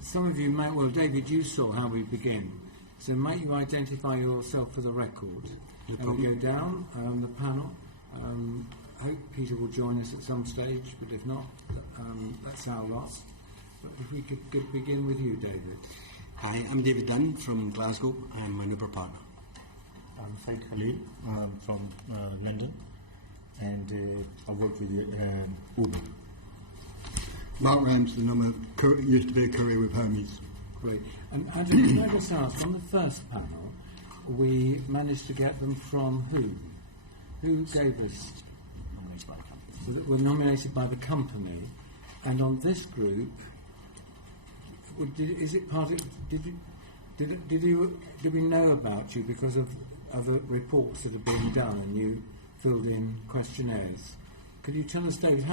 some of you may, well, David, you saw how we begin. So might you identify yourself for the record? And we go down the panel. I hope Peter will join us at some stage, but if not, that's our loss. But if we could begin with you, David. Hi, I'm David Dunn from Glasgow. I'm an Uber partner. I'm Syed Khalil from London, and I work with Uber. Mark Ramsden, used to be a courier with Hermes. Great. And Adam, can I just ask, on the first panel, we managed to get them from who? Who gave us? Nominated by the company. So that were nominated by the company. And on this group, is it part of? Did we know about you because of other reports that have been done, and you filled in questionnaires? Could you tell us, David?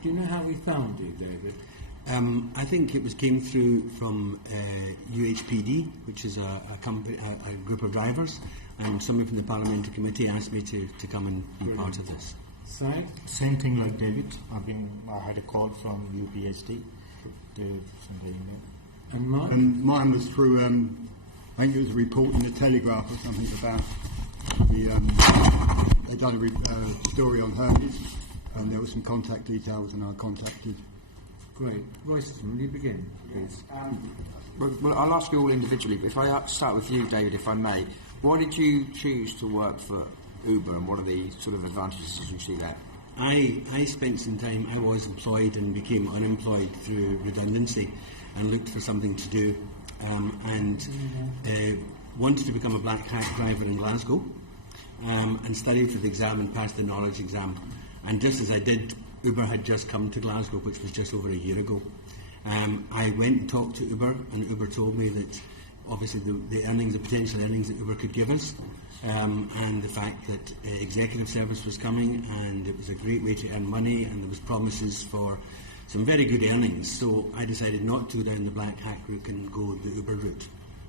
Do you know how we found you, David? I think it came through from UPHD, which is a group of drivers, and somebody from the Parliamentary Committee asked me to come and be part of this. Same thing like David. I had a call from UPHD to send the email. And Mark? And mine was through, I think it was a report in the Telegraph or something about they done a story on Hermes, and there were some contact details, and I contacted. Great. Royston, will you begin, please? Well, I'll ask you all individually, but if I start with you, David, if I may, why did you choose to work for Uber, and what are the sort of advantages as you see that? I spent some time, I was employed and became unemployed through redundancy and looked for something to do, and wanted to become a black hat driver in Glasgow, and studied for the exam and passed the knowledge exam. And just as I did, Uber had just come to Glasgow, which was just over a year ago. I went and talked to Uber, and Uber told me that obviously the earnings, the potential earnings that Uber could give us, and the fact that executive service was coming, and it was a great way to earn money, and there was promises for some very good earnings. So I decided not to go down the black hat route and go the Uber route,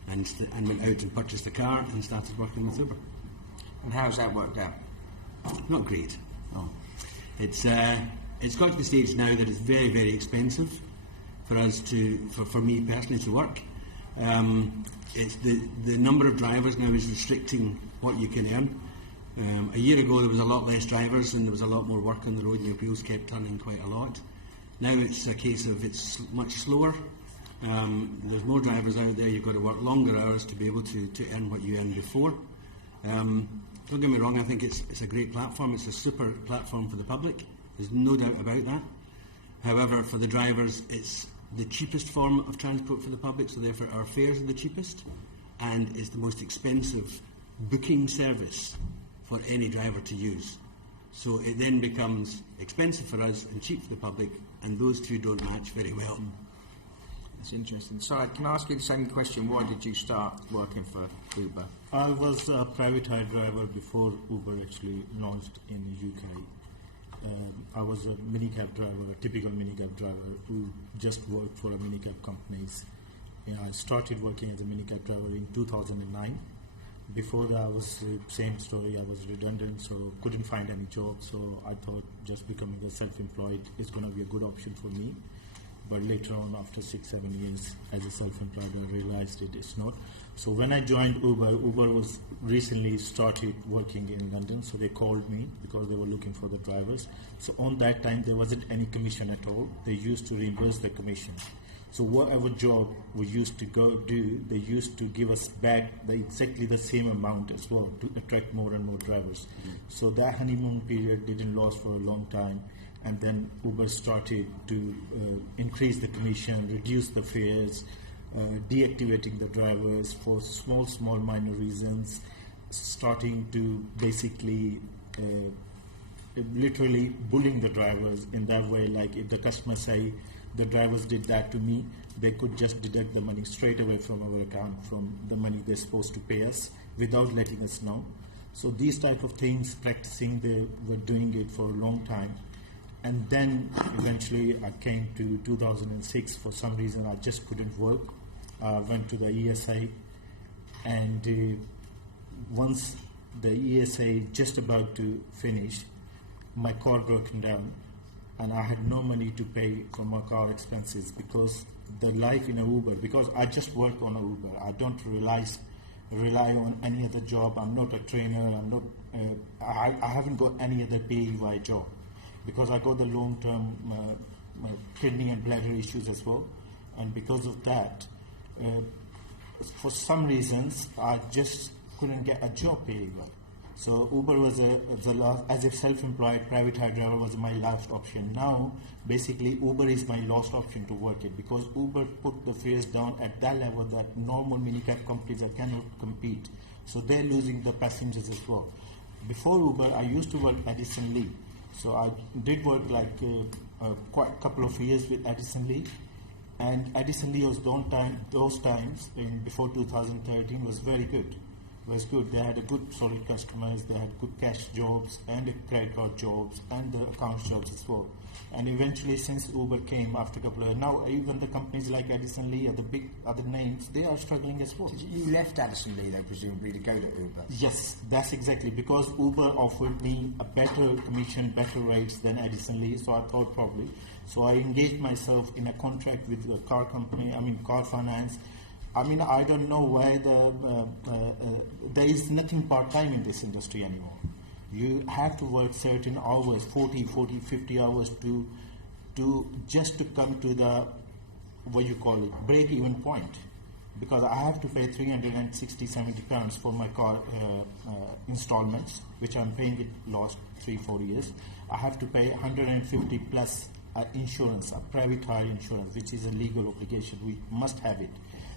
and went out and purchased a car and started working with Uber. And how has that worked out? Not great. No. It's got to the stage now that it's very, very expensive for us for me personally to work. It's the number of drivers now is restricting what you can earn. A year ago there was a lot less drivers and there was a lot more work on the road, and the wheels kept turning quite a lot. Now it's a case of it's much slower. There's more drivers out there. You've got to work longer hours to be able to earn what you earned before. Don't get me wrong, I think it's a great platform. It's a super platform for the public. There's no doubt about that. However, for the drivers, it's the cheapest form of transport for the public, so therefore our fares are the cheapest, and it's the most expensive booking service for any driver to use. So it then becomes expensive for us and cheap for the public, and those two don't match very well. That's interesting. Syed, can I ask you the same question? Why did you start working for Uber? I was a private hire driver before Uber actually launched in the UK. I was a minicab driver, a typical minicab driver who just worked for minicab companies. I started working as a minicab driver in 2009. Before that, I was the same story. I was redundant, so couldn't find any job. So I thought just becoming a self-employed is going to be a good option for me. But later on, after 6-7 years as a self-employed, I realized it's not. So when I joined Uber, Uber was recently started working in London, so they called me because they were looking for the drivers. So on that time, there wasn't any commission at all. They used to reimburse the commission. So whatever job we used to go do, they used to give us back exactly the same amount as well to attract more and more drivers. Mm-hmm. So that honeymoon period didn't last for a long time. And then Uber started to increase the commission, reduce the fares, deactivating the drivers for small minor reasons, starting to basically literally bullying the drivers in that way. Like if the customers say the drivers did that to me, they could just deduct the money straight away from our account, from the money they're supposed to pay us, without letting us know. So these type of things, practicing, they were doing it for a long time. And then eventually I came to 2006. For some reason I just couldn't work. I went to the ESA, and once the ESA just about to finish, my car broke down, and I had no money to pay for my car expenses because the life in a Uber, because I just work on a Uber. I don't rely on any other job. I'm not a trainer. I'm not. I haven't got any other PAY job because I got the long-term kidney and bladder issues as well, and because of that, for some reasons, I just couldn't get a job PAY. So Uber was the last, as a self-employed private hire driver was my last option. Now, basically, Uber is my last option to work it because Uber put the fares down at that level that normal minicab companies cannot compete. So they're losing the passengers as well. Before Uber, I used to work at Addison Lee. So I did work like quite a couple of years with Addison Lee. And Addison Lee was those times before 2013 was very good. Was good. They had a good solid customers, they had good cash jobs and credit card jobs and the account jobs as well. And eventually since Uber came after a couple of years, now even the companies like Addison Lee or the big other names, they are struggling as well. You left Addison Lee though, presumably, to go to Uber? Yes, that's exactly, because Uber offered me a better commission, better rates than Addison Lee, so I thought probably. So I engaged myself in a contract with a car company, car finance. I don't know why there is nothing part-time in this industry anymore. You have to work certain hours, 40, 50 hours to just to come to the, break-even point. Because I have to pay 360, 70 pounds for my car installments, which I'm paying it last 3-4 years. I have to pay 150 plus insurance, a private hire insurance, which is a legal obligation. We must have it.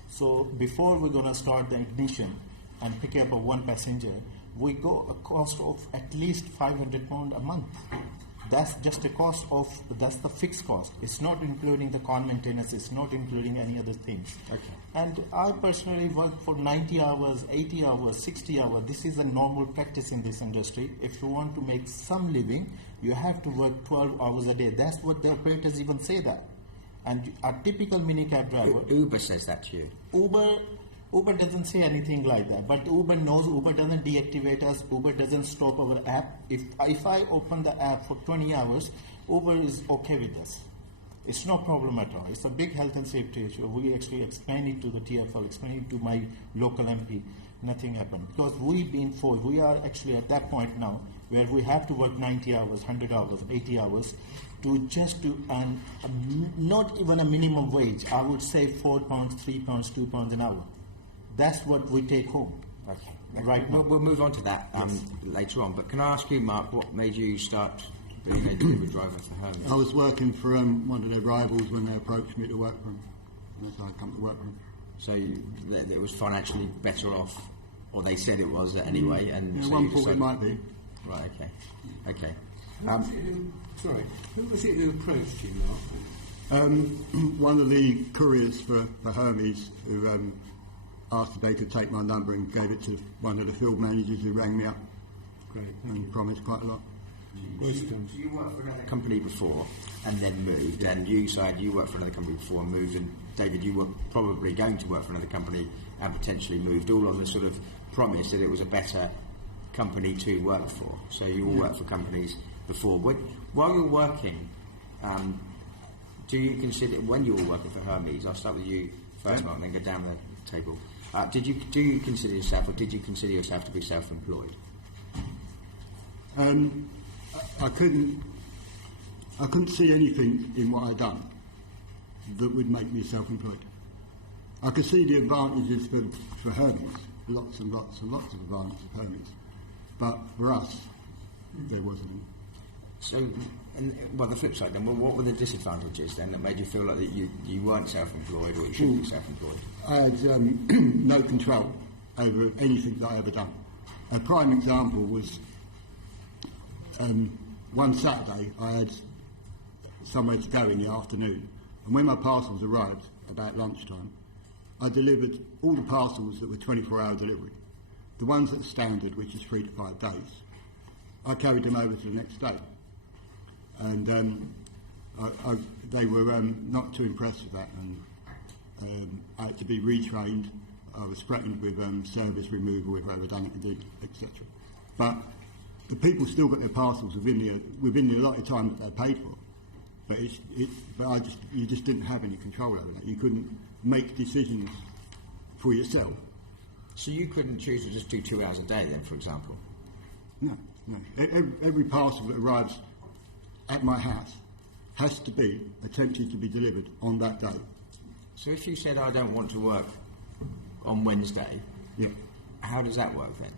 So before we're going to start the ignition and pick up one passenger, we go a cost of at least £500 a month. That's just the cost that's the fixed cost. It's not including the car maintenance, it's not including any other things. Okay. And I personally work for 90 hours, 80 hours, 60 hours. This is a normal practice in this industry. If you want to make some living, you have to work 12 hours a day. That's what the operators even say that. And a typical minicab driver... Uber says that to you? Uber doesn't say anything like that, but Uber knows. Uber doesn't deactivate us. Uber doesn't stop our app. If I open the app for 20 hours, Uber is okay with us. It's no problem at all. It's a big health and safety issue. We actually explain it to the TfL, explain it to my local MP. Nothing happened. Because we've been forced. We are actually at that point now where we have to work 90 hours, 100 hours, 80 hours to earn not even a minimum wage. I would say £4, £3, £2 an hour. That's what we take home. Okay. Right. We'll move on to that later on. But can I ask you, Mark, what made you start being a Uber driver for Hermes? I was working for one of their rivals when they approached me to work for them. And so I come to work for them. So it was financially better off, or they said it was anyway. And Yeah, so one thought it might be. Right. Okay. Who was it who approached you, Mark? One of the couriers for Hermes who asked if they could take my number and gave it to one of the field managers who rang me up. Great. And promised quite a lot. Wisdom. You worked for another company before and then moved, and you said you worked for another company before and moved, and David, you were probably going to work for another company and potentially moved, all on the sort of promise that it was a better company to work for. So you all worked for companies before. While you're working, do you consider, when you were working for Hermes, I'll start with you first, Mark, and then go down the table. Do you consider yourself, or did you consider yourself to be self-employed? I couldn't see anything in what I'd done that would make me self-employed. I could see the advantages for Hermes, lots and lots and lots of advantages for Hermes, but for us, there wasn't any. So, the flip side then, what were the disadvantages then that made you feel like that you weren't self-employed, or you shouldn't be self-employed? I had no control over anything that I ever done. A prime example was one Saturday I had somewhere to go in the afternoon, and when my parcels arrived about lunchtime, I delivered all the parcels that were 24-hour delivery. The ones that are standard, which is 3 to 5 days, I carried them over to the next day. And they were not too impressed with that, and I had to be retrained. I was threatened with service removal if I ever done it again, etc. But the people still got their parcels within the allotted time that they paid for. But you just didn't have any control over that. You couldn't make decisions for yourself. So you couldn't choose to just do 2 hours a day then, for example? No. Every parcel that arrives at my house has to be attempted to be delivered on that day. So if you said, I don't want to work on Wednesday, Yeah. how does that work then?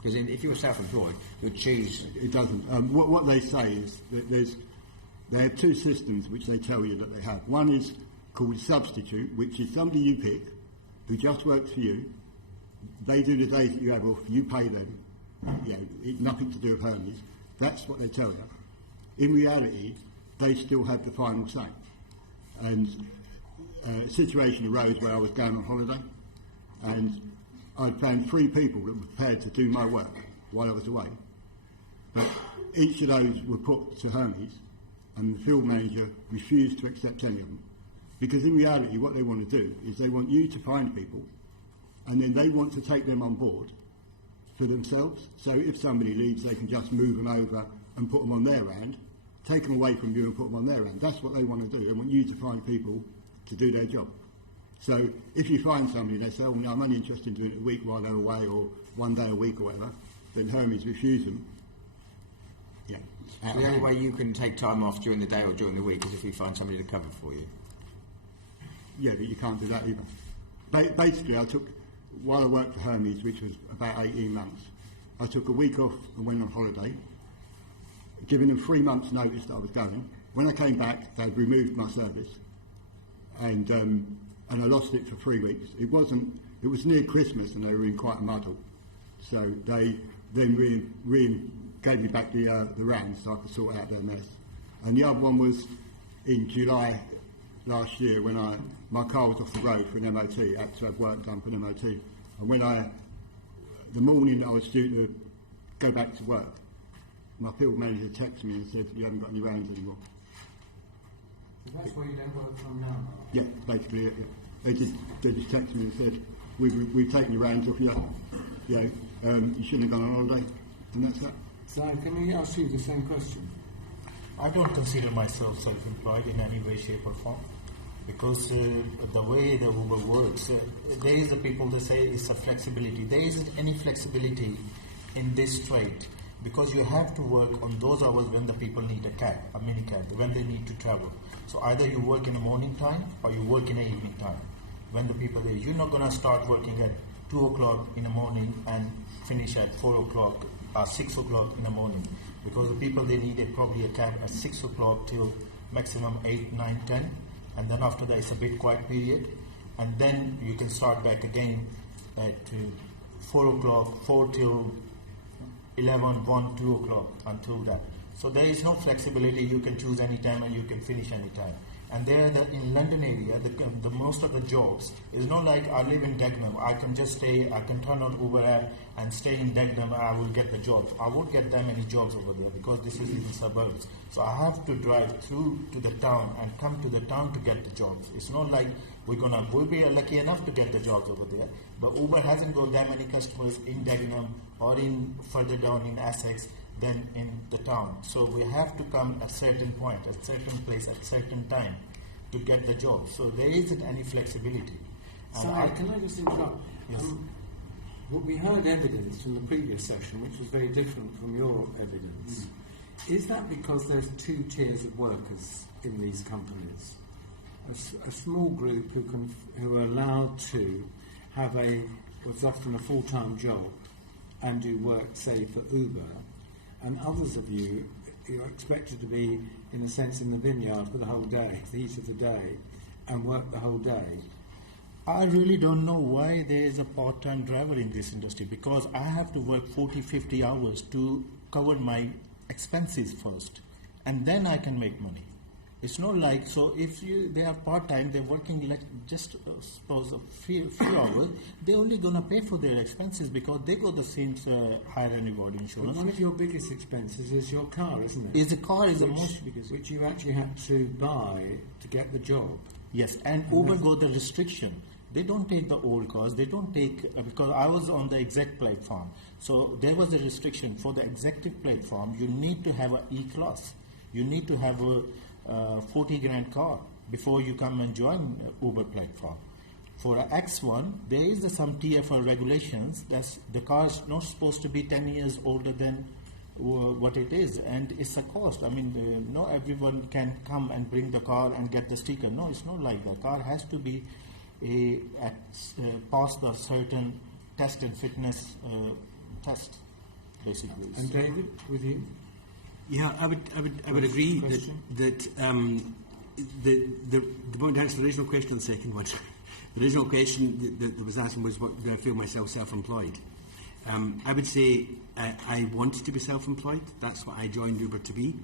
Because if you were self-employed, you'd choose... It doesn't. What they say is that they have two systems which they tell you that they have. One is called substitute, which is somebody you pick who just works for you. They do the days that you have off, you pay them. It's nothing to do with Hermes. That's what they tell you. In reality, they still have the final say. And a situation arose where I was going on holiday, and I found 3 people that were prepared to do my work while I was away. But each of those were put to Hermes, and the field manager refused to accept any of them. Because in reality, what they want to do is they want you to find people, and then they want to take them on board for themselves. So if somebody leaves, they can just move them over and put them on their hand, take them away from you and put them on their hand. That's what they want to do. They want you to find people to do their job. So if you find somebody, they say, oh, no, I'm only interested in doing it a week while they're away, or 1 day a week or whatever, then Hermes refuse them. Yeah. So the only way you can take time off during the day or during the week is if you find somebody to cover for you. Yeah, but you can't do that either. Basically, while I worked for Hermes, which was about 18 months, I took a week off and went on holiday, giving them 3 months' notice that I was going. When I came back, they'd removed my service, and I lost it for 3 weeks. It was near Christmas, and they were in quite a muddle, so they then gave me back the RAN so I could sort out their mess. And the other one was in July last year when my car was off the road for an MOT. I had to have work done for an MOT. And when the morning that I was due to go back to work, my field manager texted me and said, you haven't got any rounds anymore. So that's where you don't work from now, Mark? Yeah, basically, yeah. They just texted me and said, we've taken your rounds off you. You shouldn't have gone on holiday. And that's that. So can we ask you the same question? I don't consider myself self-employed in any way, shape or form, because the way the Uber works, there is the people that say it's a flexibility. There isn't any flexibility in this trade, because you have to work on those hours when the people need a cab, a minicab, when they need to travel. So either you work in the morning time or you work in the evening time. When the people are, you're not going to start working at 2 o'clock in the morning and finish at 4 o'clock or 6 o'clock in the morning, because the people, they need probably a cab at 6 o'clock till maximum 8, 9, 10, and then after that it's a bit quiet period, and then you can start back again at 4 o'clock, 4 till 11, 1, 2 o'clock until that. So there is no flexibility. You can choose any time and you can finish any time. And there, in London area, the most of the jobs is not like I live in Dagenham. I can just stay, I can turn on Uber app and stay in Dagenham. I will get the jobs. I won't get that many jobs over there because this is in the suburbs. So I have to drive through to the town and come to the town to get the jobs. It's not like we'll be lucky enough to get the jobs over there. But Uber hasn't got that many customers in Dagenham or in further down in Essex than in the town. So we have to come at a certain point, at a certain place, at a certain time to get the job. So there isn't any flexibility. So can I just interrupt? Yes. What we heard evidence from the previous session, which was very different from your evidence. Is that because there's 2 tiers of workers in these companies? A small group who are allowed to have what's often a full-time job and do work, say, for Uber, and others of you're expected to be, in a sense, in the vineyard for the whole day, the heat of the day, and work the whole day. I really don't know why there is a part-time driver in this industry, because I have to work 40, 50 hours to cover my expenses first, and then I can make money. It's not like, so if they are part-time, they're working like just suppose a few hours, they're only going to pay for their expenses because they got the same higher annual insurance. But one of your biggest expenses is your car, isn't it? The car is the most biggest. Which you actually had to buy to get the job. Yes, and Uber got the restriction. They don't take the old cars. They don't take, because I was on the exec platform. So there was a restriction for the executive platform. You need to have an E-class. You need to have 40 grand car before you come and join Uber platform. For a X1, there is some TFL regulations that the car is not supposed to be 10 years older than what it is, and it's a cost. I mean, not everyone can come and bring the car and get the sticker. No, it's not like that. Car has to be pass the certain test and fitness test, basically. And David, with you? Yeah, I would agree that the point to answer the original question on the second one. The original question that was asking was, what do I feel myself self-employed? I would say I wanted to be self-employed. That's what I joined Uber to be,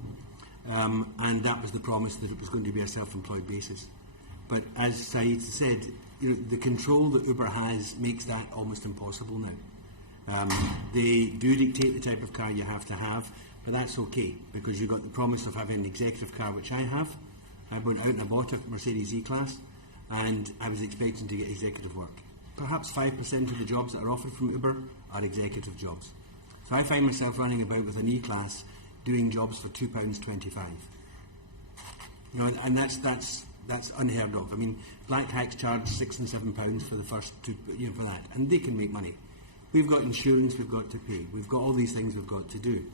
and that was the promise that it was going to be a self-employed basis. But as Syed said, the control that Uber has makes that almost impossible now. They do dictate the type of car you have to have, but that's okay, because you got the promise of having an executive car, which I have. I went out and I bought a Mercedes E-Class, and I was expecting to get executive work. Perhaps 5% of the jobs that are offered from Uber are executive jobs. So I find myself running about with an E-Class doing jobs for £2.25. And that's unheard of. I mean, black tax charge £6 and £7 for the first two, for that, and they can make money. We've got insurance we've got to pay. We've got all these things we've got to do.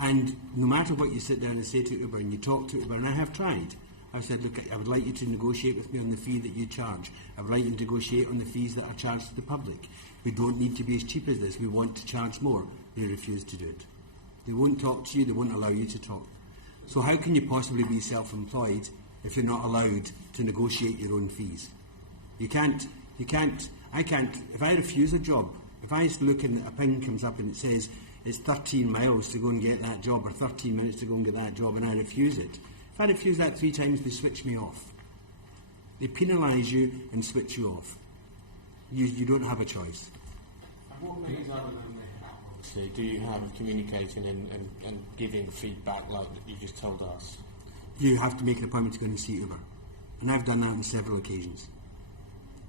And no matter what you sit down and say to Uber and you talk to Uber, and I have tried, I've said, look, I would like you to negotiate with me on the fee that you charge. I would like you to negotiate on the fees that are charged to the public. We don't need to be as cheap as this. We want to charge more. They refuse to do it. They won't talk to you. They won't allow you to talk. So how can you possibly be self-employed if you're not allowed to negotiate your own fees? I can't, if I refuse a job, if I look and a ping comes up and it says it's 13 miles to go and get that job or 13 minutes to go and get that job and I refuse it, if I refuse that 3 times, they switch me off. They penalise you and switch you off. You don't have a choice. So do you have communicating and giving feedback like you just told us? You have to make an appointment to go and see Uber. And I've done that on several occasions.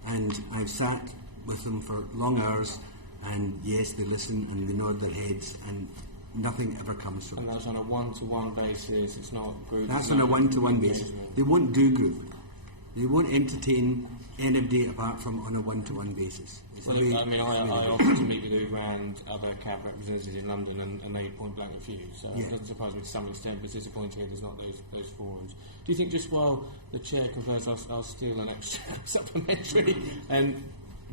And I've sat with them for long hours, and yes, they listen and they nod their heads, and nothing ever comes from it. And that's on a one-to-one basis, it's not group? That's on a one-to-one basis. They won't do group. They won't entertain anybody apart from on a one-to-one basis. Well, I often meet with Uber and other cab representatives in London, and they point blank refuse. So it doesn't surprise me to some extent, but it's disappointing if there's not those forums. Do you think, just while the chair confers, I'll steal an extra supplementary, and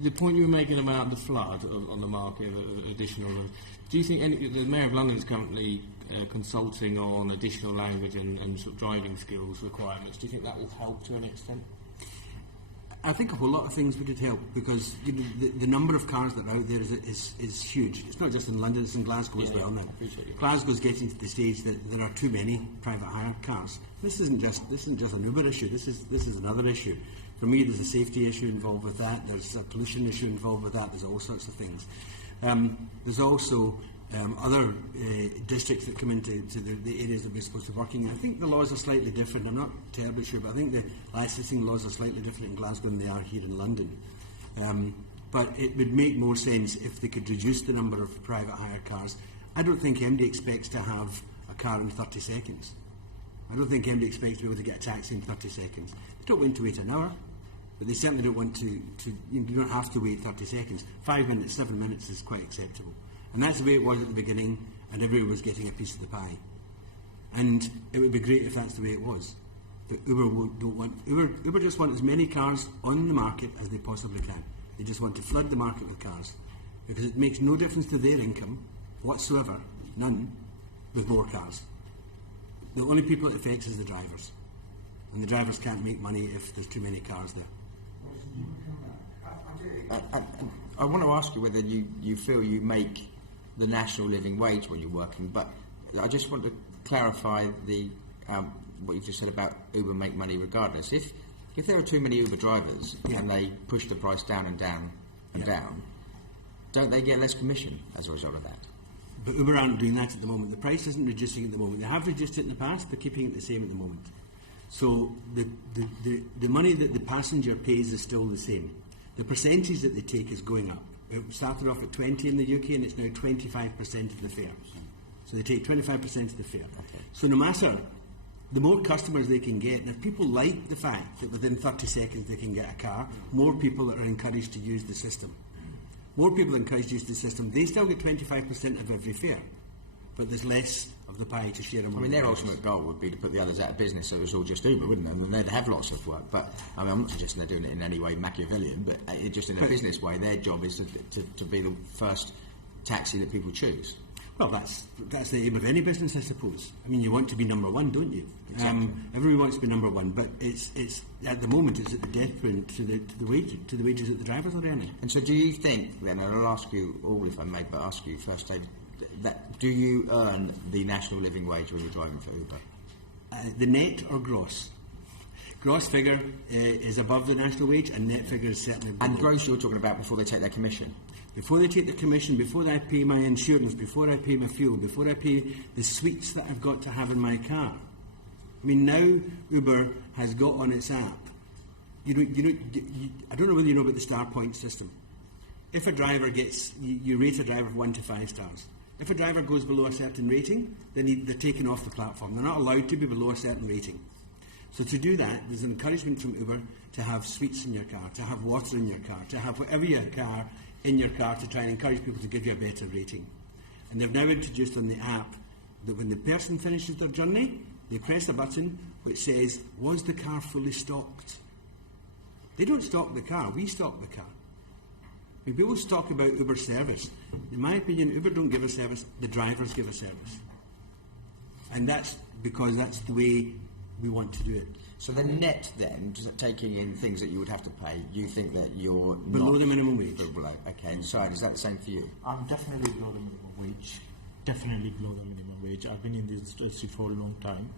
the point you were making about the flood on the market, additional, do you think the Mayor of London is currently consulting on additional language and sort of driving skills requirements? Do you think that will help to an extent? I think a whole lot of things would help, because the number of cars that are out there is huge. It's not just in London, it's in Glasgow as well now. Glasgow's getting to the stage that there are too many private hire cars. This isn't just an Uber issue, this is another issue. For me, there's a safety issue involved with that, there's a pollution issue involved with that, there's all sorts of things. There's also other districts that come into the areas that we're supposed to be working in. I think the laws are slightly different. I'm not terribly sure, but I think the licensing laws are slightly different in Glasgow than they are here in London. But it would make more sense if they could reduce the number of private hire cars. I don't think anybody expects to have a car in 30 seconds. I don't think anybody expects to be able to get a taxi in 30 seconds. They don't want to wait an hour, but they certainly don't want to you don't have to wait 30 seconds. 5 minutes, 7 minutes is quite acceptable. And that's the way it was at the beginning, and everyone was getting a piece of the pie. And it would be great if that's the way it was. But Uber just want as many cars on the market as they possibly can. They just want to flood the market with cars, because it makes no difference to their income whatsoever, none, with more cars. The only people it affects is the drivers, and the drivers can't make money if there's too many cars there. I want to ask you whether you feel you make the national living wage when you're working, but I just want to clarify what you've just said about Uber make money regardless. If there are too many Uber drivers and they push the price down and down and down, don't they get less commission as a result of that? But Uber aren't doing that at the moment. The price isn't reducing at the moment. They have reduced it in the past, they're keeping it the same at the moment. So the money that the passenger pays is still the same. The percentage that they take is going up. It started off at 20 in the UK, and it's now 25% of the fare. So they take 25% of the fare. Okay. So no matter the more customers they can get, and if people like the fact that within 30 seconds they can get a car, more people are encouraged to use the system. More people are encouraged to use the system. They still get 25% of every fare, but there's less of the pie to share among I mean, their the ultimate goal would be to put the others out of business, so it was all just Uber, wouldn't it? And they'd have lots of work. But I mean, I'm not suggesting they're doing it in any way Machiavellian, but just in a business way, their job is to be the first taxi that people choose. Well, that's the aim of any business, I suppose. I mean, you want to be number one, don't you? Exactly. Everybody wants to be number one, but it's at the moment it's at the death point to the wages that the drivers are earning. And so, do you think? Then I'll ask you all, if I may, but ask you first, David. That do you earn the national living wage when you're driving for Uber? The net or gross? Gross figure is above the national wage, and net figure is certainly below. And gross, you're talking about before they take their commission. Before they take the commission, before I pay my insurance, before I pay my fuel, before I pay the sweets that I've got to have in my car. I mean, now Uber has got on its app. I don't know whether you know about the star point system. If a driver you rate a driver 1 to 5 stars. If a driver goes below a certain rating, then they're taken off the platform. They're not allowed to be below a certain rating. So to do that, there's an encouragement from Uber to have sweets in your car, to have water in your car, to have whatever your car in your car to try and encourage people to give you a better rating. And they've now introduced on the app that when the person finishes their journey, they press a button which says, was the car fully stocked? They don't stock the car, we stock the car. I mean, people talk about Uber service. In my opinion, Uber don't give a service, the drivers give a service. And that's because that's the way we want to do it. So the net then, just taking in things that you would have to pay, you think that you're Below not the minimum wage. Below. Okay, and Syed, is that the same for you? I'm definitely below the minimum wage. Definitely below the minimum wage. I've been in this industry for a long time,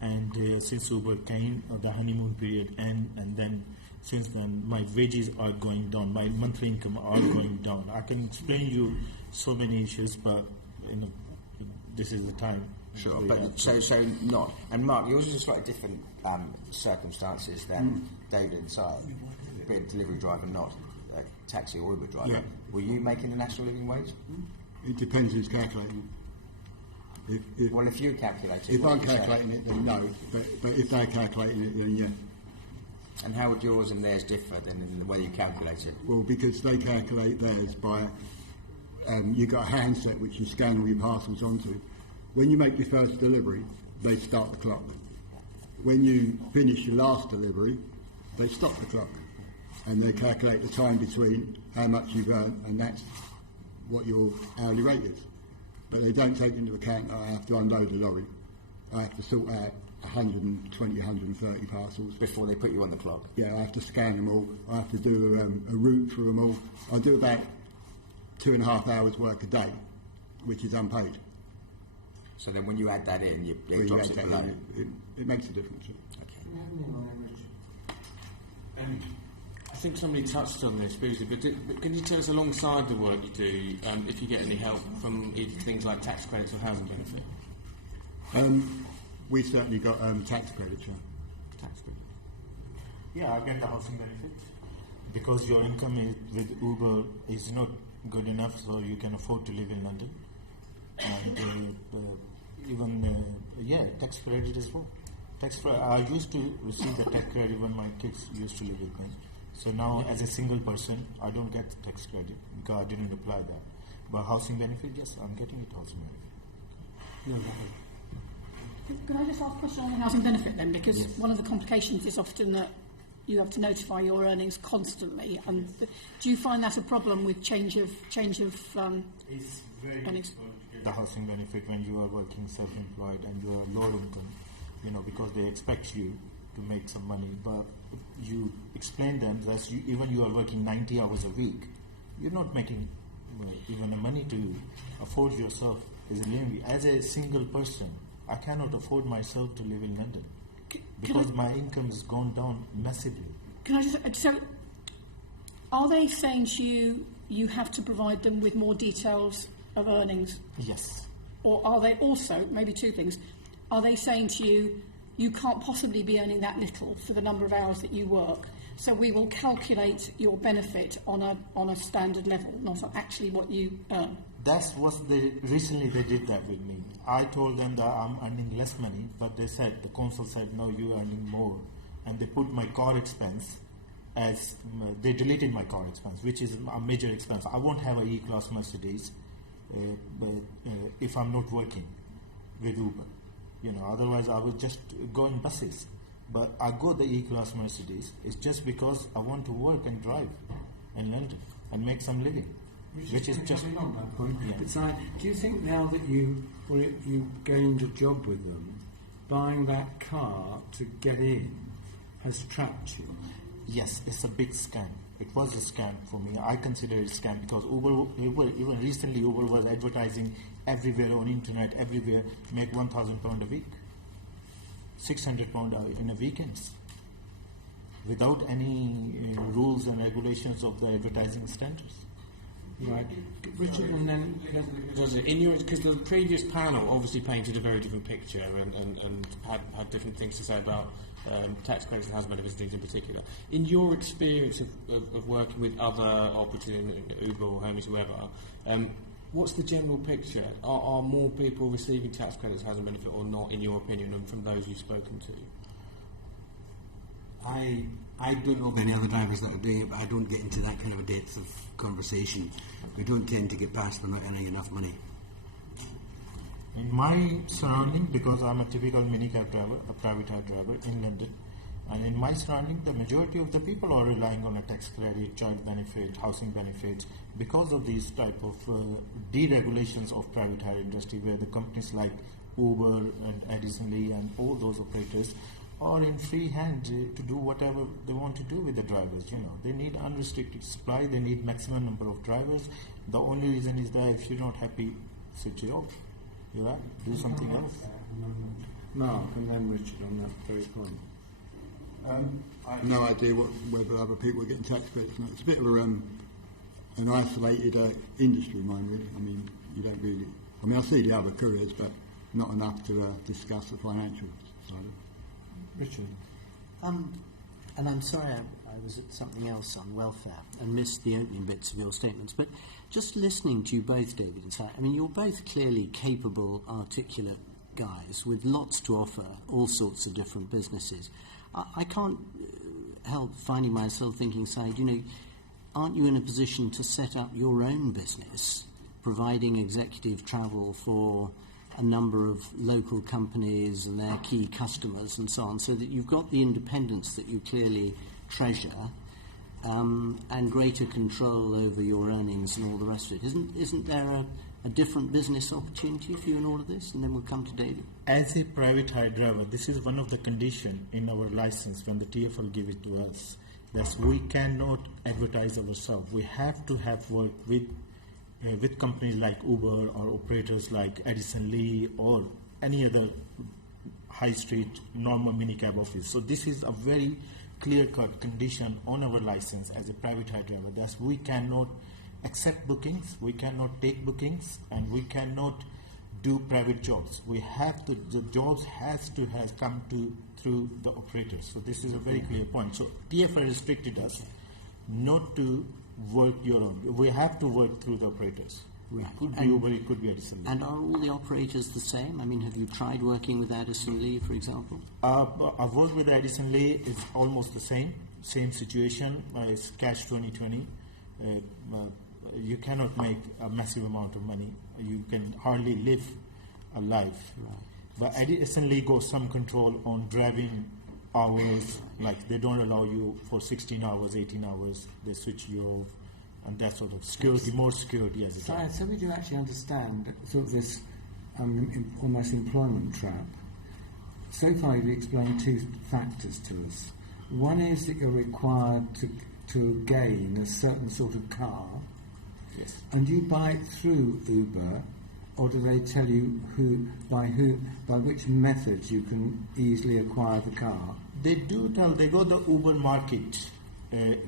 and since Uber came, the honeymoon period ended, and then since then my wages are going down, my monthly income are going down. I can explain you so many issues, but this is the time. Sure, but so not. And Mark, yours is a slightly different circumstances than David and Syed. Being a delivery driver, not a taxi or Uber driver. Yeah. Were you making the national living wage? It depends who's calculating. Well, if you calculated, If what I'm would you say? calculating it, then no. But if they're calculating it, then yeah. And how would yours and theirs differ then in the way you calculate it? Well, because they calculate theirs by you've got a handset which you scan all your parcels onto. When you make your first delivery, they start the clock. When you finish your last delivery, they stop the clock. And they calculate the time between how much you've earned, and that's what your hourly rate is. But they don't take into account that I have to unload the lorry. I have to sort out 120, 130 parcels. Before they put you on the clock? Yeah, I have to scan them all. I have to do a route through them all. I do about 2.5 hours work a day, which is unpaid. So then when you add that in, When it you drops add it that below. in, it makes a difference. I think somebody touched on this briefly, but can you tell us alongside the work you do, if you get any help from things like tax credits or housing benefit? We've certainly got tax credits. Tax credit. Yeah, I get the housing benefits because your income with Uber is not good enough, so you can afford to live in London. And tax credit as well. I used to receive the tax credit when my kids used to live with me. So now, as a single person, I don't get the tax credit because I didn't apply that. But housing benefit, yes, I'm getting it housing benefit. Could I just ask a question on the housing benefit then? Because one of the complications is often that you have to notify your earnings constantly. And do you find that a problem with change of It's very earnings? difficult to get the housing benefit when you are working self-employed and you are low income, because they expect you to make some money. But you explain them that even you are working 90 hours a week, you're not making even the money to afford yourself as a living. As a single person, I cannot afford myself to live in London because my income has gone down massively. Can I just... So, are they saying to you, you have to provide them with more details of earnings? Yes. Or are they also, maybe two things, are they saying to you, you can't possibly be earning that little for the number of hours that you work, so we will calculate your benefit on a standard level, not actually what you earn? That's what recently they did that with me. I told them that I'm earning less money, but they said, the council said, no, you're earning more. And they put my car expense as, they deleted my car expense, which is a major expense. I won't have a E-Class Mercedes if I'm not working with Uber. Otherwise I would just go in buses. But I go the E-Class Mercedes, it's just because I want to work and drive in London and make some living. Which is just on that point. Yeah. But Syed, do you think now that you gained a job with them, buying that car to get in has trapped you? Yes, it's a big scam. It was a scam for me. I consider it a scam because Uber even recently Uber was advertising everywhere on internet, everywhere, make £1,000 a week, £600 in a weekends, without any rules and regulations of the advertising standards. Right. Richard, and then because the previous panel obviously painted a very different picture and had different things to say about tax credits and housing benefits things in particular. In your experience of working with other operatives, Uber or Hermes, whoever, what's the general picture? Are more people receiving tax credits, housing benefit, or not, in your opinion, and from those you've spoken to? I don't know of any other drivers that are doing it, but I don't get into that kind of a depth of conversation. We don't tend to get past them not earning enough money. In my surrounding, because I'm a typical minicab driver, a private hire driver in London, and in my surrounding, the majority of the people are relying on a tax credit, child benefit, housing benefits, because of these type of deregulations of private hire industry, where the companies like Uber and Edison Lee and all those operators are in free hand to do whatever they want to do with the drivers. They need unrestricted supply, they need maximum number of drivers. The only reason is that if you're not happy, switch it off. You're right, do something else. Mark, and then Richard on that very point. I have no idea whether other people are getting tax credits. No, it's a bit of an isolated industry, mine, really. I mean, you don't really... I see the other careers, but not enough to discuss the financial side of it. Richard. And I'm sorry, I was at something else on welfare and missed the opening bits of your statements, but just listening to you both, David and Syed, I mean, you're both clearly capable, articulate guys with lots to offer, all sorts of different businesses. I can't help finding myself thinking, Syed, aren't you in a position to set up your own business, providing executive travel for a number of local companies and their key customers and so on, so that you've got the independence that you clearly treasure and greater control over your earnings and all the rest of it. Isn't there a different business opportunity for you in all of this? And then we'll come to David. As a private hire driver, this is one of the conditions in our license when the TfL give it to us, that we cannot advertise ourselves. We have to have work with companies like Uber or operators like Edison Lee or any other high street normal minicab office. So this is a very clear-cut condition on our license as a private hire driver. That we cannot accept bookings, we cannot take bookings, and we cannot do private jobs. We have to, the jobs has come through the operators. So this is a very clear point. So TfL restricted us not to work your own. We have to work through the operators. Right. It could be Uber, it could be Edison Lee. And are all the operators the same? I mean, have you tried working with Edison Lee, for example? I've worked with Edison Lee. It's almost the same situation. It's cash 2020. You cannot make a massive amount of money. You can hardly live a life. Right. But Edison Lee got some control on driving hours. Like they don't allow you for 16 hours, 18 hours. They switch you off. And that sort of security, more security as a driver. So we do actually understand sort of this almost employment trap. So far you've explained two factors to us. One is that you're required to gain a certain sort of car. Yes. And you buy it through Uber, or do they tell you by which methods you can easily acquire the car? They do tell, they go the Uber Market.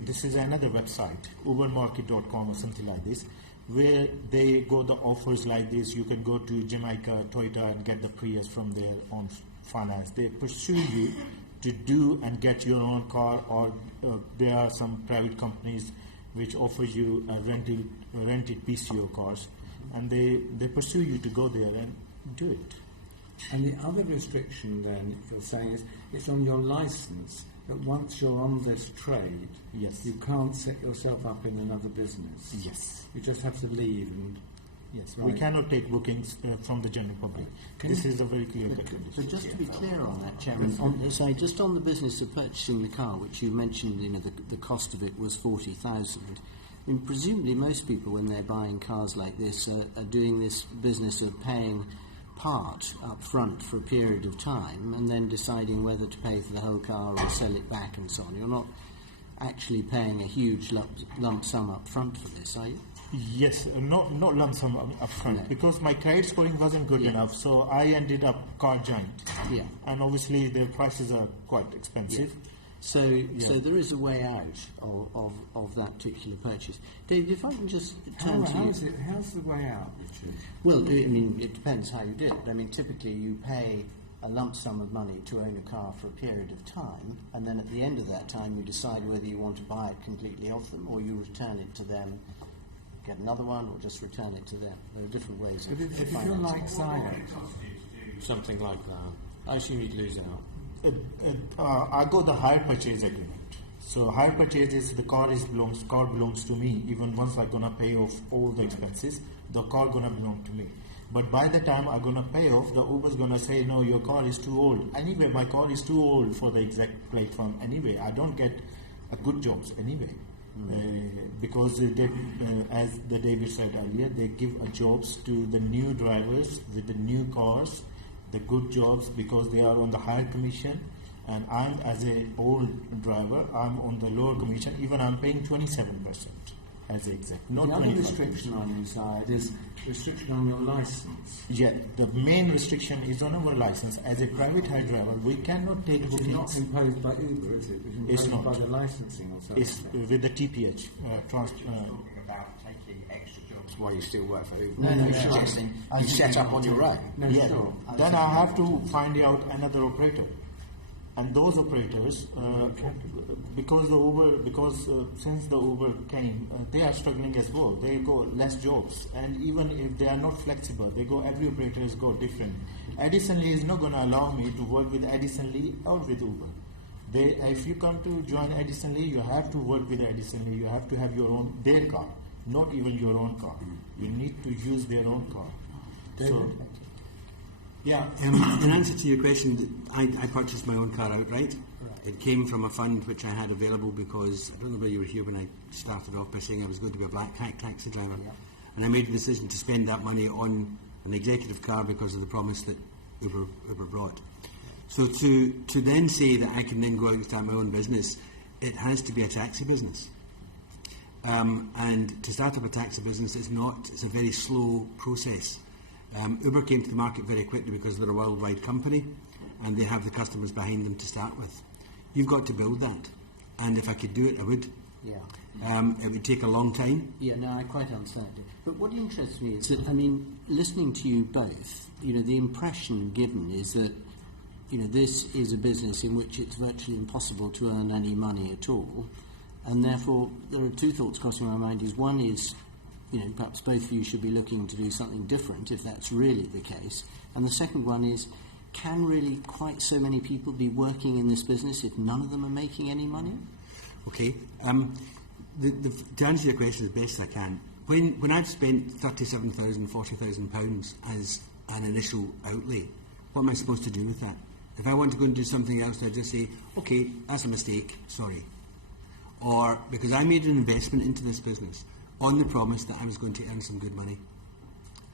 This is another website, ubermarket.com or something like this, where they go the offers like this. You can go to Jamaica, Toyota and get the Prius from their own finance. They pursue you to do and get your own car, or there are some private companies which offer you rented PCO cars. and they pursue you to go there and do it. And the other restriction then, you're saying, is it's on your licence that once you're on this trade, Yes. you can't set yourself up in another business. Yes. You just have to leave and... Yes, Right. we cannot take bookings from the general public. This is a very clear But condition. just to be clear on that, Chairman, just on the business of purchasing the car, which you mentioned, the cost of it was 40,000. I mean, presumably most people, when they're buying cars like this, are doing this business of paying part up front for a period of time and then deciding whether to pay for the whole car or sell it back and so on. You're not actually paying a huge lump sum up front for this, are you? Yes, not lump sum up front, No. because my credit scoring wasn't good enough, so I ended up car giant. Yeah. And obviously the prices are quite expensive. So there is a way out of that particular purchase. David, if I can just turn to you. How's the way out, Richard? Well, I mean, it depends how you do it. I mean, typically you pay a lump sum of money to own a car for a period of time, and then at the end of that time you decide whether you want to buy it completely off them, or you return it to them, get another one, or just return it to them. There are different ways of If you're financing. like Syed, Something like that. I assume you'd lose out. I got the hire purchase agreement. So hire purchase is the car belongs to me. Even once I'm gonna pay off all the expenses, the car gonna belong to me. But by the time I'm gonna pay off, the Uber's gonna say, no, your car is too old. Anyway, my car is too old for the exact platform. Anyway, I don't get good jobs anyway. Because as the David said earlier, they give jobs to the new drivers with the new cars, the good jobs, because they are on the higher commission, and I'm, as an old driver, I'm on the lower commission. Even I'm paying 27% as an exec, not the other 25%. restriction on your side is restriction on your licence. Yeah, the main restriction is on our license. As a private hire driver, we cannot take Which is not bookings. imposed by Uber, is it? It's imposed not. by the licensing or something. It's with the TPH. About taking extra jobs while you still work for Uber. No, You're sure. suggesting I you think set you're up on right. your own. No, Yeah. sure. Then I have to find out another operator, and those operators, because since the Uber came, they are struggling as well. They go less jobs, and even if they are not flexible, they go. Every operator is go different. Edison Lee is not going to allow me to work with Edison Lee or with Uber. If you come to join Edison Lee, you have to work with Edison Lee. You have to have their car, not even your own car. You need to use their own car. David? So, Yeah, in answer to your question, I purchased my own car outright. It came from a fund which I had available because, I don't know whether you were here when I started off by saying I was going to be a black hat taxi driver. And I made the decision to spend that money on an executive car because of the promise that Uber brought. So to then say that I can then go out and start my own business, it has to be a taxi business. And to start up a taxi business it's a very slow process. Uber came to the market very quickly because they're a worldwide company and they have the customers behind them to start with. You've got to build that, and if I could do it, I would. Yeah. It would take a long time. Yeah, no, I quite understand it. But what interests me is that, I mean, listening to you both, the impression given is that, this is a business in which it's virtually impossible to earn any money at all, and therefore there are two thoughts crossing my mind. One is, perhaps both of you should be looking to do something different if that's really the case. And the second one is, can really quite so many people be working in this business if none of them are making any money? Okay. To answer your question as best I can, when I've spent £37,000, £40,000 as an initial outlay, what am I supposed to do with that? If I want to go and do something else, I just say, okay, that's a mistake, sorry. Or because I made an investment into this business on the promise that I was going to earn some good money.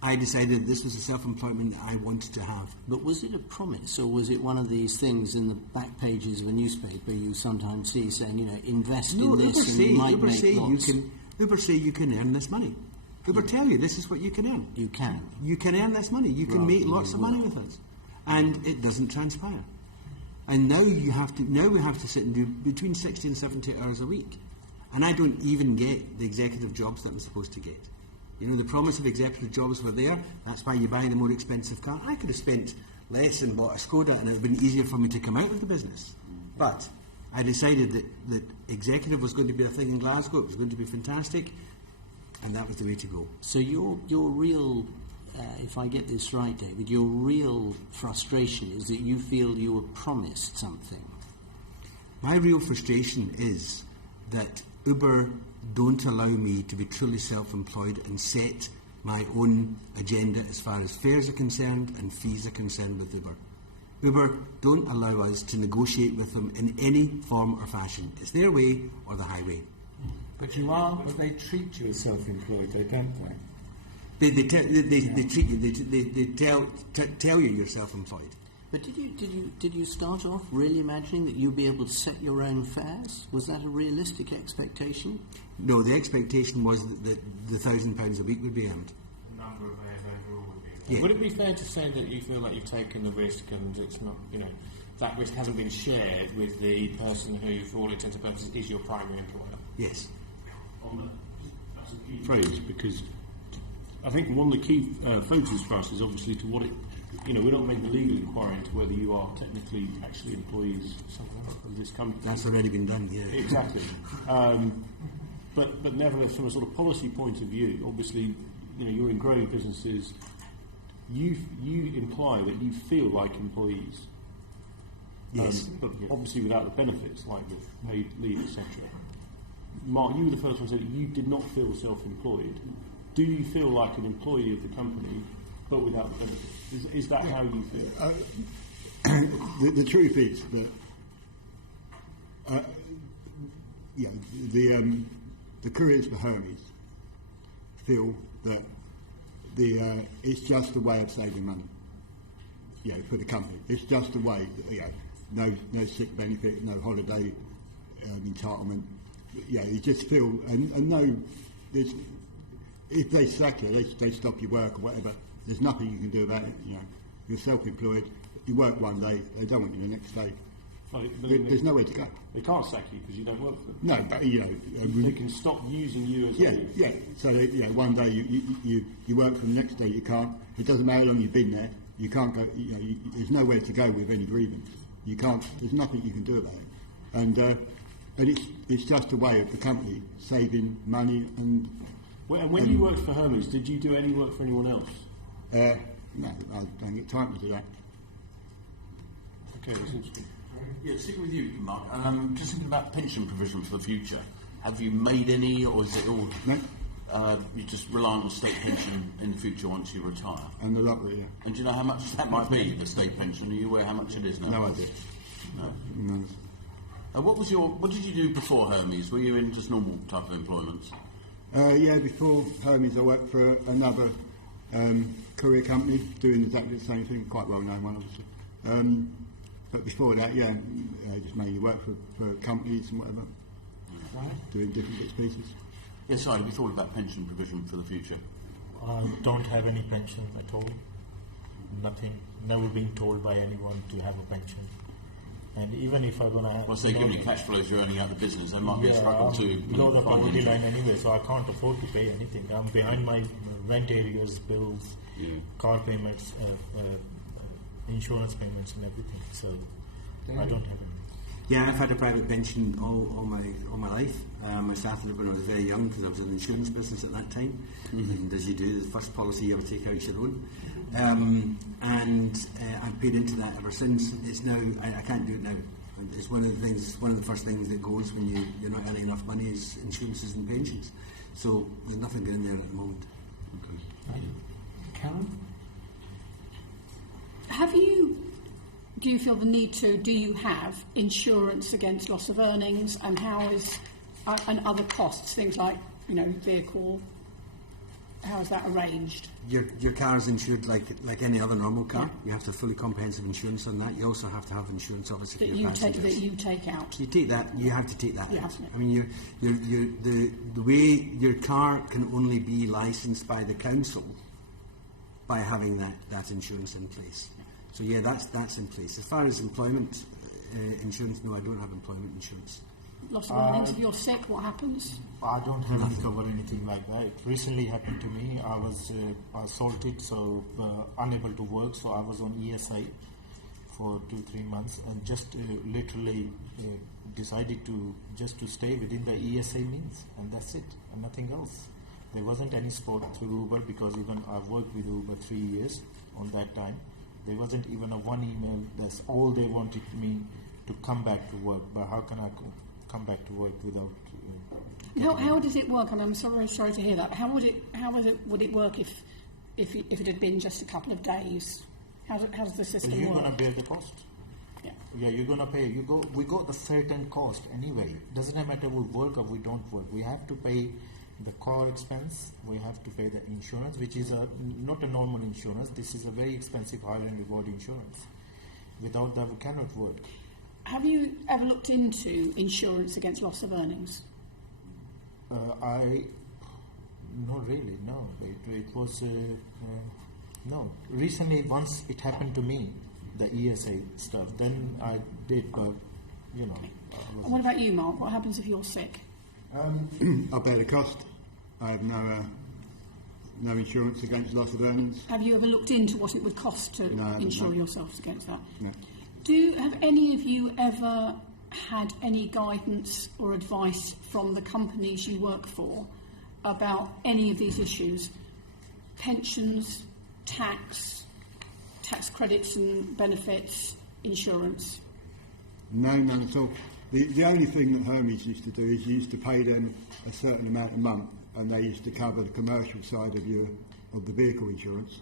I decided this was a self-employment that I wanted to have. But was it a promise, or was it one of these things in the back pages of a newspaper you sometimes see saying, invest in this and you might make lots? Uber say you can earn this money. Uber tell you this is what you can earn. You can. You can earn this money. You can make lots of money with us. And it doesn't transpire. And now we have to sit and do between 60 and 70 hours a week. And I don't even get the executive jobs that I'm supposed to get. The promise of executive jobs were there. That's why you buy the more expensive car. I could have spent less and bought a Skoda and it would have been easier for me to come out of the business. But I decided that executive was going to be a thing in Glasgow. It was going to be fantastic. and that was the way to go. So your real, if I get this right, David, your real frustration is that you feel you were promised something. My real frustration is that Uber don't allow me to be truly self-employed and set my own agenda as far as fares are concerned and fees are concerned with Uber. Uber don't allow us to negotiate with them in any form or fashion. It's their way or the highway. But you are, but they treat you as self-employed, though, don't they? They treat you. They tell you you're self-employed. But did you start off really imagining that you'd be able to set your own fares? Was that a realistic expectation? No, the expectation was that the £1,000 a week would be earned. The number of fares overall would be. Yeah. Would it be fair to say that you feel like you've taken the risk and it's not, that risk hasn't been shared with the person who, for all intents and purposes, is your primary employer? Yes. That's a key phrase, because I think one of the key focuses for us is obviously to what it. We don't make the legal inquiry into whether you are technically actually employees of this company. That's already been done, yeah. Exactly. But nevertheless, from a sort of policy point of view, obviously, you're in growing businesses. You imply that you feel like employees. Yes. But obviously without the benefits, like the paid leave, etc. Mark, you were the first one who said you did not feel self-employed. Do you feel like an employee of the company, but without the benefits? Is that how you feel? The truth is that the couriers for Hermes feel that it's just a way of saving money. For the company, it's just a way. No sick benefit, no holiday entitlement. You just feel and no. If they sack you, they stop your work or whatever. There's nothing you can do about it. You're self-employed. You work one day, they don't want you the next day. There's nowhere to go. They can't sack you because you don't work for them. No, but they can stop using you as yeah. So one day you work for them, the next day you can't. It doesn't matter how long you've been there. You can't go. There's nowhere to go with any grievance. You can't. There's nothing you can do about it. And it's just a way of the company saving money and. When you worked for Hermes, did you do any work for anyone else? No, I don't get time to do that. Okay, that's interesting. Yeah, sticking with you, Mark. Just thinking about pension provision for the future. Have you made any, or is it all? No. You just rely on the state pension in the future once you retire? And the lottery, yeah. And do you know how much that might be, the state pension? Are you aware how much it is now? No idea. No. No. And what did you do before Hermes? Were you in just normal type of employment? Before Hermes I worked for another courier company doing exactly the same thing, quite well known one obviously. But before that, I just mainly worked for companies and whatever, doing different bits and pieces. Yes, sorry, have you thought about pension provision for the future? I don't have any pension at all. Nothing. Never been told by anyone to have a pension. And even if I'm going to have... Well, so given the cash flows you're earning out of the business, I might be a struggle to... below the poverty line anyway, so I can't afford to pay anything. I'm behind my rent areas, bills, car payments, insurance payments and everything. So I don't have any. Yeah, I've had a private pension all my life. I started when I was very young because I was in the insurance business at that time. And as you do, the first policy you ever take out is your own. I've paid into that ever since. It's now I can't do it now. And it's one of the first things that goes when you're not earning enough money is insurances and pensions. So there's nothing going there at the moment. Okay. Karen? Do you feel the need to? Do you have insurance against loss of earnings, and and other costs, things like vehicle? How is that arranged? Your car is insured like any other normal car. You have to have fully comprehensive insurance on that. You also have to have insurance, obviously, for your passengers. That you take out. You take that. You have to take that out. Absolutely. I mean, the way your car can only be licensed by the council by having that insurance in place. So yeah, that's in place. As far as employment insurance, no, I don't have employment insurance. Loss of earnings, if you're sick, what happens? I don't have any cover, anything like that. It recently happened to me. I was assaulted, so unable to work, so I was on ESI for 2-3 months, and just literally decided to stay within the ESI means, and that's it, and nothing else. There wasn't any support through Uber, because even I've worked with Uber 3 years on that time. There wasn't even a one email. That's all they wanted me to come back to work. But how can I come back to work without? How does it work? And I'm sorry to hear that. How would it work if it had been just a couple of days? How does the system work? You're going to bear the cost. Yeah, you're going to pay. We got the certain cost anyway. Doesn't matter we work or we don't work. We have to pay the car expense. We have to pay the insurance, which is not a normal insurance. This is a very expensive Highland Reward insurance. Without that, we cannot work. Have you ever looked into insurance against loss of earnings? Not really, no. It was, no. Recently, once it happened to me, the ESA stuff, then I did, but, you know. Okay. And what about you, Mark? What happens if you're sick? I bear the cost. I have no insurance against loss of earnings. Have you ever looked into what it would cost to insure No. yourselves against that? No. Have any of you ever had any guidance or advice from the companies you work for about any of these issues? Pensions, tax credits and benefits, insurance? No, none at all. The only thing that Hermes used to do is you used to pay them a certain amount a month, and they used to cover the commercial side of the vehicle insurance.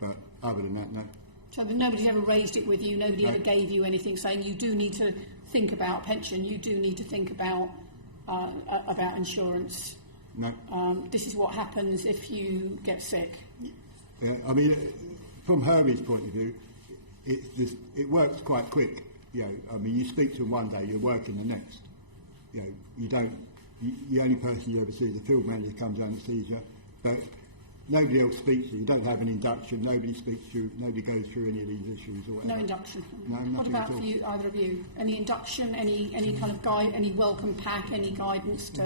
But other than that, no. So nobody's ever raised it with you, nobody ever gave you anything saying you do need to think about pension, you do need to think about insurance. No. This is what happens if you get sick. Yeah, I mean, from Hermes' point of view, it works quite quick. You know, I mean, you speak to them one day, you're working the next. You know, the only person you ever see is the field manager comes down and sees you. But nobody else speaks to you. You don't have an induction. Nobody speaks to you. Nobody goes through any of these issues or whatever. No induction. No, nothing what about at all. for you, either of you? Any induction? Any kind of guide? Any welcome pack? Any guidance to?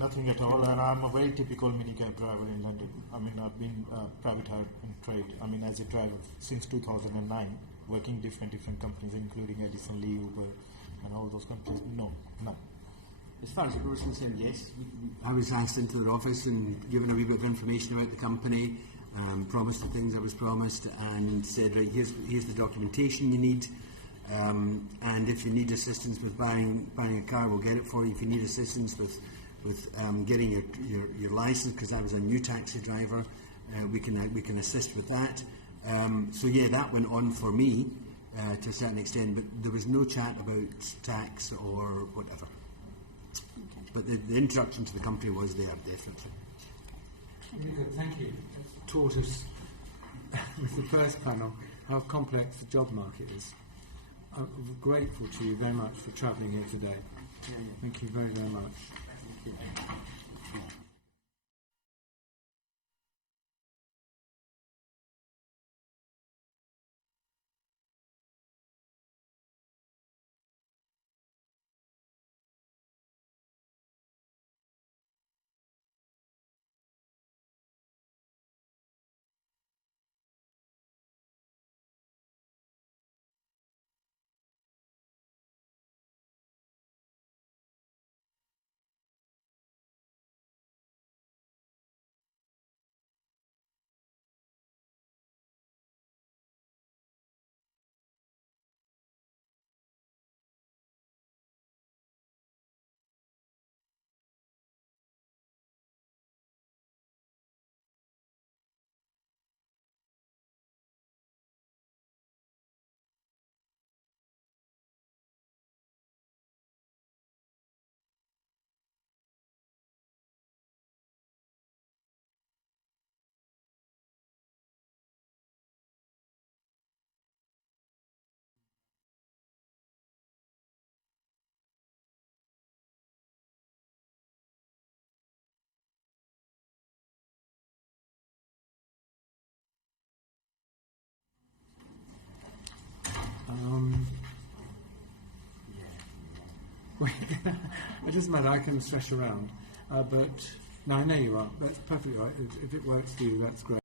Nothing at all. And I'm a very typical minicab driver in London. I mean, I've been private hire in trade. I mean, as a driver since 2009, working different companies, including Edison, Lee, Uber, and all those companies. No. As far as Uber was concerned, yes. I was asked into their office and given a wee bit of information about the company, promised the things I was promised, and said, right, here's the documentation you need, and if you need assistance with buying a car, we'll get it for you. If you need assistance with getting your license, because I was a new taxi driver, we can assist with that. So yeah, that went on for me to a certain extent, but there was no chat about tax or whatever. But the introduction to the company was there, definitely. Very good, thank you. It's taught us with the first panel how complex the job market is. I'm grateful to you very much for travelling here today. Thank you very, very much. It doesn't matter, I can stretch around. But no, I know you are. That's perfectly right. If it works for you, that's great.